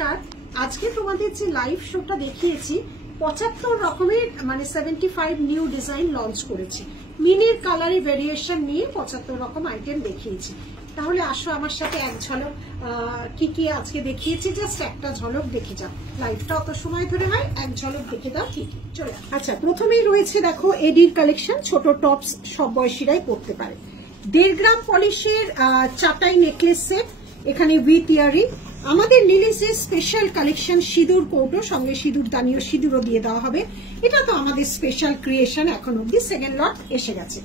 নমস্কার। আজকে তোমাদের যে লাইভ শোটা দেখিয়েছি 75 রকমের মানে 75 নিউ ডিজাইন লঞ্চ করেছি। মিনির কালারে ভেরিয়েশন নিয়ে 75 রকম আইটেম দেখিয়েছি। তাহলে আসো আমার সাথে এক ঝলক কি কি আজকে দেখিয়েছি, জাস্ট একটা ঝলক দেখে যাও। লাইভটা অত সময় ধরে হয়, এক ঝলক দেখে দাও কি কি চলে। আচ্ছা, প্রথমেই রয়েছে দেখো এডির কালেকশন। ছোট টপস সব বয়সীরাই পরতে পারে। 1.5 গ্রাম পলিশের চাটাই নেকলেস সেট, এখানে উইথ ইয়ারিং। আমাদের লিলিসের স্পেশাল কালেকশন সিঁদুর কৌটো, সঙ্গে সিঁদুর দানিও সিঁদুরও দিয়ে দেওয়া হবে। এটা তো আমাদের স্পেশাল ক্রিয়েশন, এখন অব্দি সেকেন্ড লট এসে গেছে।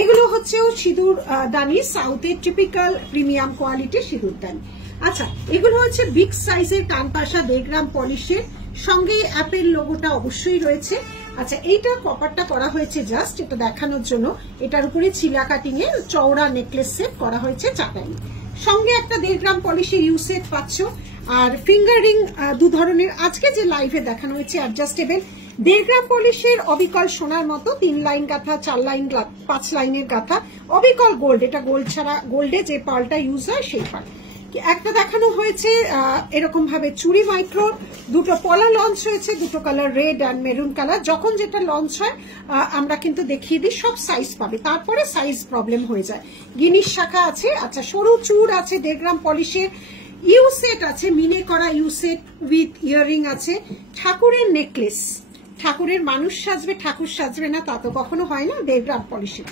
এগুলো হচ্ছে সিঁদুর দানি, সাউথের টিপিক্যাল প্রিমিয়াম কোয়ালিটির সিঁদুর দানি। আচ্ছা, এগুলো হচ্ছে বিগ সাইজের কানপাশা 1.5 গ্রাম পলিশের, সঙ্গে অ্যাপেল লোগোটা অবশ্যই রয়েছে। আচ্ছা, এইটা কপারটা করা হয়েছে জাস্ট এটা দেখানোর জন্য। এটার উপরে চিলা কাটিং এর চওড়া নেকলেস সেট করা হয়েছে চাটাই। সঙ্গে একটা 1.5 গ্রাম পলিশের ইউ সেট পাচ্ছ। আর ফিঙ্গার রিং দু ধরনের আজকে যে লাইভে দেখানো হয়েছে অ্যাডজাস্টেবল। 1.5 গ্রাম পলিশের অবিকল সোনার মতো 3 লাইন গাঁথা, 4 লাইন 5 লাইনের গাঁথা, অবিকল গোল্ড। এটা গোল্ড ছাড়া গোল্ডে যে পার্লটা ইউজ হয় সেই পার্ল। একটা দেখানো হয়েছে এরকম ভাবে চুড়ি মাইক্রো, দুটো পলা লঞ্চ হয়েছে, দুটো colour red and maroon colour. যখন যেটা লঞ্চ হয় আমরা কিন্তু দেখিয়ে দিই, সব সাইজ পাবে, তারপরে সাইজ প্রবলেম হয়ে যায়। গিনিস শাখা আছে। আচ্ছা, সরু চূড় আছে 1.5 গ্রাম পলিশের, ইউ সেট আছে, মিনে করা ইউ সেট উইথ ইয়ারিং আছে। ঠাকুরের নেকলেস, ঠাকুরের মানুষ সাজবে ঠাকুর সাজবে না তা তো কখনো হয় না 1.5 গ্রাম পলিশের।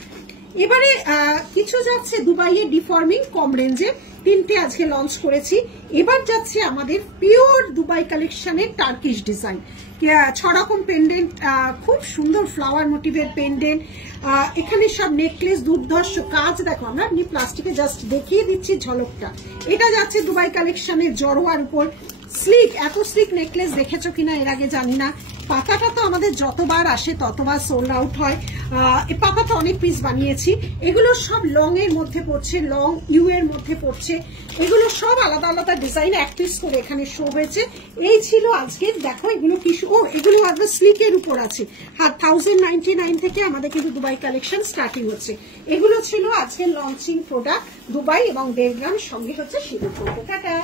এবারে কিছু যাচ্ছে দুবাইয়ের ডিফর্মিং কম রেঞ্জে, 3টে আজকে লঞ্চ করেছি। এবার যাচ্ছে আমাদের পিওর দুবাই কালেকশনের টার্কিশ ডিজাইন। 6 রকম পেন্ডেন্ট, খুব সুন্দর ফ্লাওয়ার মোটিভের পেন্ডেন্ট। এখানে সব নেকলেস, দুর্ধর্ষ কাজ দেখো, আমরা এমনি প্লাস্টিকে জাস্ট দেখিয়ে দিচ্ছি ঝলকটা। এটা যাচ্ছে দুবাই কালেকশনের জড়োয়ার উপর। স্লিক, এত স্লিক নেকলেস দেখেছো কিনা এর আগে জানি না। পাতাটা তো আমাদের যতবার আসে ততবার সোল্ড আউট হয়। এই পাতাটা অনেক পিস বানিয়েছি। এগুলো সব লং এর মধ্যে পড়ছে, লং ইউ এর মধ্যে পড়ছে। এগুলো সব আলাদা আলাদা ডিজাইন এক পিস করে এখানে শো হয়েছে। এই ছিল আজকে। দেখো এগুলো কি, এগুলো আবার স্লিকের উপর আছে। 1099 থেকে আমাদের কিন্তু দুবাই কালেকশন স্টার্টিং হচ্ছে। এগুলো ছিল আজকের লঞ্চিং প্রোডাক্ট দুবাই এবং 1.5 গ্রাম, সঙ্গে হচ্ছে সিঁদুর কৌটো। টাটা।